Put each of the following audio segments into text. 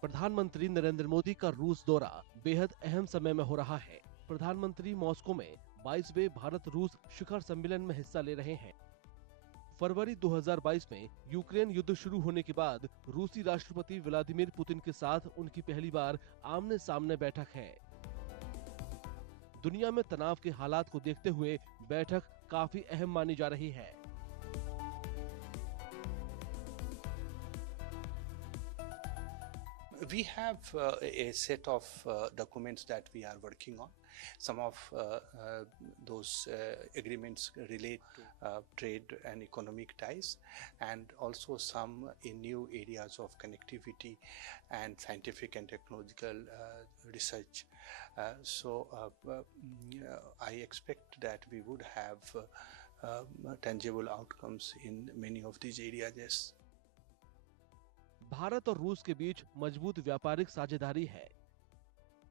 प्रधानमंत्री नरेंद्र मोदी का रूस दौरा बेहद अहम समय में हो रहा है। प्रधानमंत्री मॉस्को में 22वें भारत रूस शिखर सम्मेलन में हिस्सा ले रहे हैं। फरवरी 2022 में यूक्रेन युद्ध शुरू होने के बाद रूसी राष्ट्रपति व्लादिमीर पुतिन के साथ उनकी पहली बार आमने सामने बैठक है। दुनिया में तनाव के हालात को देखते हुए बैठक काफी अहम मानी जा रही है। We have a set of documents that we are working on. Some of those agreements relate to trade and economic ties, and also some in new areas of connectivity and scientific and technological research. I expect that we would have tangible outcomes in many of these areas. Yes. Bharat और रूस के बीच मजबूत व्यापारिक साझेदारी है।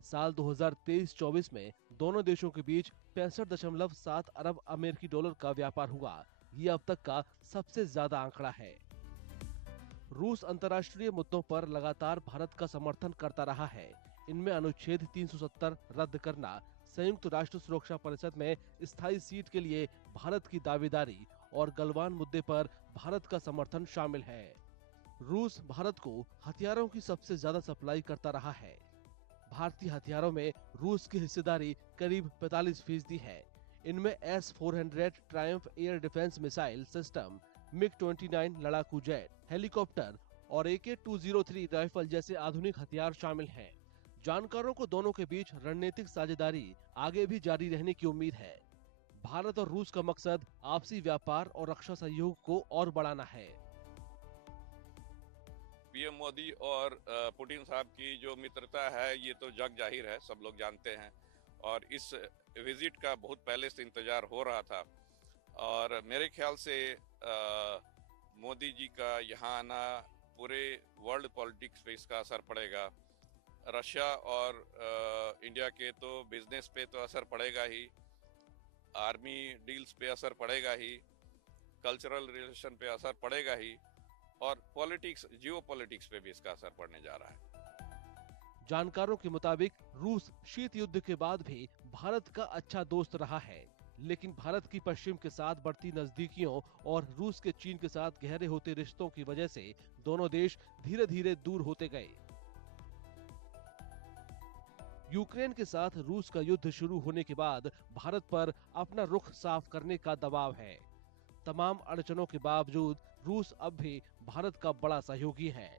साल 2023-24 में दोनों देशों के बीच 65.7 अरब अमेरिकी डॉलर का व्यापार हुआ। ये अब तक का सबसे ज्यादा आंकड़ा है। रूस अंतर्राष्ट्रीय मुद्दों पर लगातार भारत का समर्थन करता रहा है। इनमें अनुच्छेद 370 रद्द करना, संयुक्त राष्ट्र सुरक्षा परिषद में स्थायी सीट के लिए भारत की दावेदारी और गलवान मुद्दे पर भारत का समर्थन शामिल है। रूस भारत को हथियारों की सबसे ज्यादा सप्लाई करता रहा है। भारतीय हथियारों में रूस की हिस्सेदारी करीब 45% है। इनमें S-400 Triumph air defence missile system, MiG-29 लड़ाकू जेट, हेलीकॉप्टर और AK-203 राइफल जैसे आधुनिक हथियार शामिल हैं। जानकारों को दोनों के बीच रणनीतिक साझेदारी आगे भी जारी रहने की उम्मीद है। भारत और रूस का मकसद आपसी व्यापार और रक्षा सहयोग को और बढ़ाना है। पीएम मोदी और पुतिन साहब की जो मित्रता है ये तो जग जाहिर है, सब लोग जानते हैं। और इस विजिट का बहुत पहले से इंतजार हो रहा था और मेरे ख्याल से मोदी जी का यहाँ आना पूरे वर्ल्ड पॉलिटिक्स पे इसका असर पड़ेगा। रशिया और इंडिया के तो बिजनेस पे तो असर पड़ेगा ही, आर्मी डील्स पे असर पड़ेगा ही, कल्चरल रिलेशन पे असर पड़ेगा ही और पॉलिटिक्स, जियो पॉलिटिक्स पे भी इसका असर पड़ने जा रहा है। जानकारों के मुताबिक रूस शीत युद्ध के बाद भी भारत का अच्छा दोस्त रहा है, लेकिन भारत की पश्चिम के साथ बढ़ती नजदीकियों और रूस के चीन के साथ गहरे होते रिश्तों की वजह से दोनों देश धीरे धीरे दूर होते गए। यूक्रेन के साथ रूस का युद्ध शुरू होने के बाद भारत पर अपना रुख साफ करने का दबाव है। तमाम अड़चनों के बावजूद रूस अब भी भारत का बड़ा सहयोगी है।